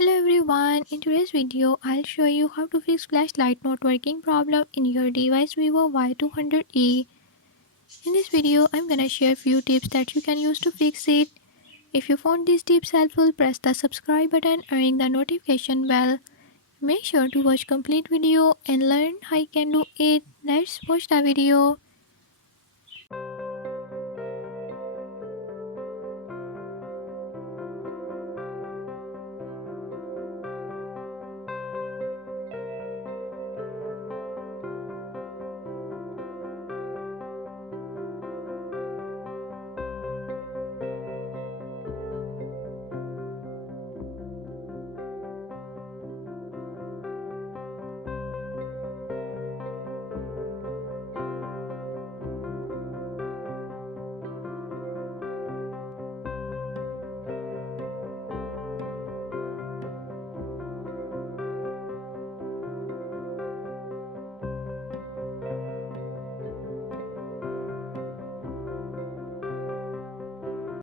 Hello everyone, in today's video I'll show you how to fix flashlight not working problem in your device Vivo Y200e. In this video I'm gonna share few tips that you can use to fix it. If you found these tips helpful, press the subscribe button and ring the notification bell. Make sure to watch complete video and learn how you can do it. Let's watch the video.